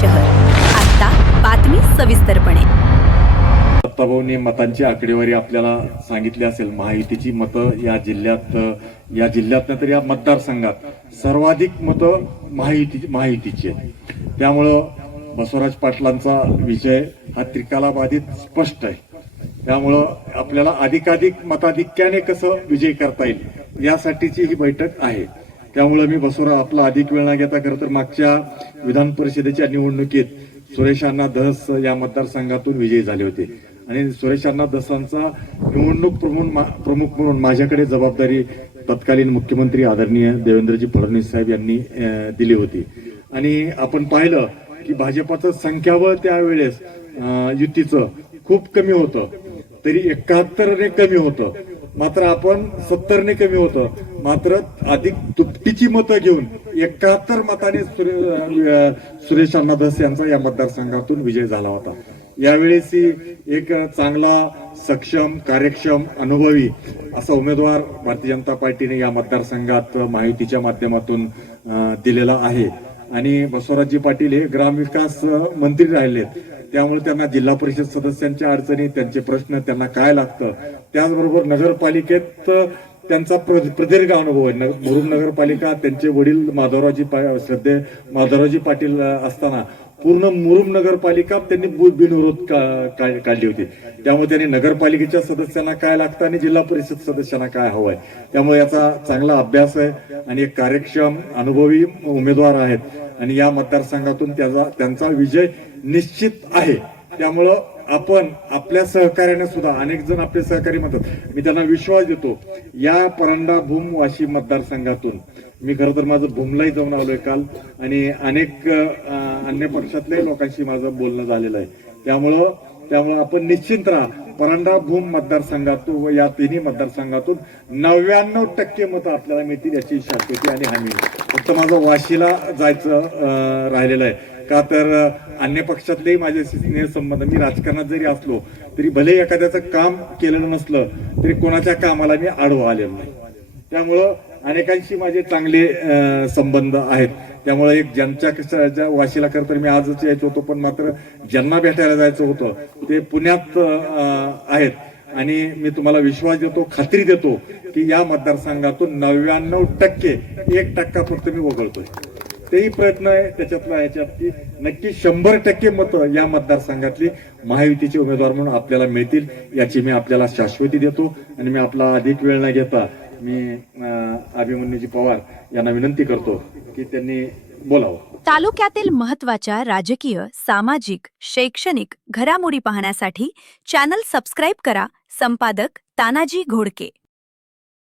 शहर. आता बातमी सविस्तरपणे. दत्ताभाऊंनी मतांची आकडेवारी आपल्याला सांगितली असेल. महायुतीची मतं या जिल्ह्यात तर या मतदारसंघात सर्वाधिक मतं महायुतीची आहेत. त्यामुळं बसवराज पाटलांचा विजय हा त्रिकालाबाधित स्पष्ट आहे. त्यामुळं आपल्याला अधिकाधिक मताधिक्याने कसं विजय करता येईल यासाठीची ही बैठक आहे. त्यामुळे मी आपला अधिक वेळ न घेता खरं तर मागच्या विधान परिषदेच्या निवडणुकीत सुरेश अण्णा धस या मतदारसंघातून विजयी झाले होते आणि सुरेश अण्णा धसांचा निवडणूक प्रमुख म्हणून माझ्याकडे जबाबदारी तत्कालीन मुख्यमंत्री आदरणीय देवेंद्रजी फडणवीस साहेब यांनी दिली होती. आणि आपण पाहिलं की भाजपाचं संख्याबळ त्यावेळेस युतीचं खूप कमी होतं, तरी 71ने कमी होतं, मात्र आपण 70ने कमी होतं, मात्र अधिक दुपटीची मतं घेऊन 71 मताने सुरेश अण्णा धस यांचा या मतदारसंघातून विजय झाला होता. यावेळेस एक चांगला, सक्षम, कार्यक्षम, अनुभवी असा उमेदवार भारतीय जनता पार्टीने या मतदारसंघात महायुतीच्या माध्यमातून दिलेला आहे. आणि बसवराजजी पाटील हे ग्रामविकास मंत्री राहिलेत, त्यामुळे त्यांना जिल्हा परिषद सदस्यांच्या अडचणी, त्यांचे प्रश्न, त्यांना काय लागतं, त्याचबरोबर नगरपालिकेत त्यांचा प्रदीर्घ अनुभव आहे. मुरुम नगरपालिका त्यांचे वडील माधवरावजी पाटील असताना पूर्ण मुरुम नगरपालिका त्यांनी बिनविरोध काढली होती. त्यामुळे त्यांनी नगरपालिकेच्या सदस्यांना काय लागतं आणि जिल्हा परिषद सदस्यांना काय हवंय, त्यामुळे याचा चांगला अभ्यास आहे आणि एक कार्यक्षम, अनुभवी उमेदवार आहेत आणि या मतदारसंघातून त्यांचा विजय निश्चित आहे. त्यामुळं आपण आपल्या सहकार्याने सुद्धा, अनेक जण आपले सहकारी म्हणतात, मी त्यांना विश्वास देतो. या परंडा भूम वाशी मतदारसंघातून मी खरं तर माझं भूमलाही जाऊन आलोय काल आणि अनेक अन्य पक्षातल्या लोकांशी माझं बोलणं झालेलं आहे. त्यामुळं आपण निश्चिंत राहा. परंडा भूम मतदारसंघातून व या तिन्ही मतदारसंघातून 99% मतं आपल्याला मिळतील याची शाश्वती आणि हमी. फक्त माझं वाशीला जायचं राहिलेलं आहे. का तर अन्य पक्षातलेही माझे स्नेहसंबंध, मी राजकारणात जरी असलो तरी भले एखाद्याचं काम केलेलं नसलं तरी कोणाच्या कामाला मी आडवं आलेलो नाही. त्यामुळं अनेकांशी माझे चांगले संबंध आहेत. त्यामुळे एक ज्यांच्या वाशीला खरं तर मी आजच यायचो होतो, पण मात्र ज्यांना भेटायला जायचं होतं ते पुण्यात आहेत आणि मी तुम्हाला विश्वास देतो, खात्री देतो की या मतदारसंघातून 99% 1% फक्त मी वगळतोय. तेही प्रयत्न आहे ह्याच्यात की नक्की 100% मतं या मतदारसंघातली महायुतीचे उमेदवार म्हणून आपल्याला मिळतील याची मी आपल्याला शाश्वती देतो. आणि मी आपला अधिक वेळ न घेता मी अभिमन्यूजी पवार यांना विनंती करतो की त्यांनी बोलावं. तालुक्यातील महत्त्वाच्या राजकीय, सामाजिक, शैक्षणिक घडामोडी पाहण्यासाठी चॅनल सबस्क्राईब करा. संपादक तानाजी घोडके.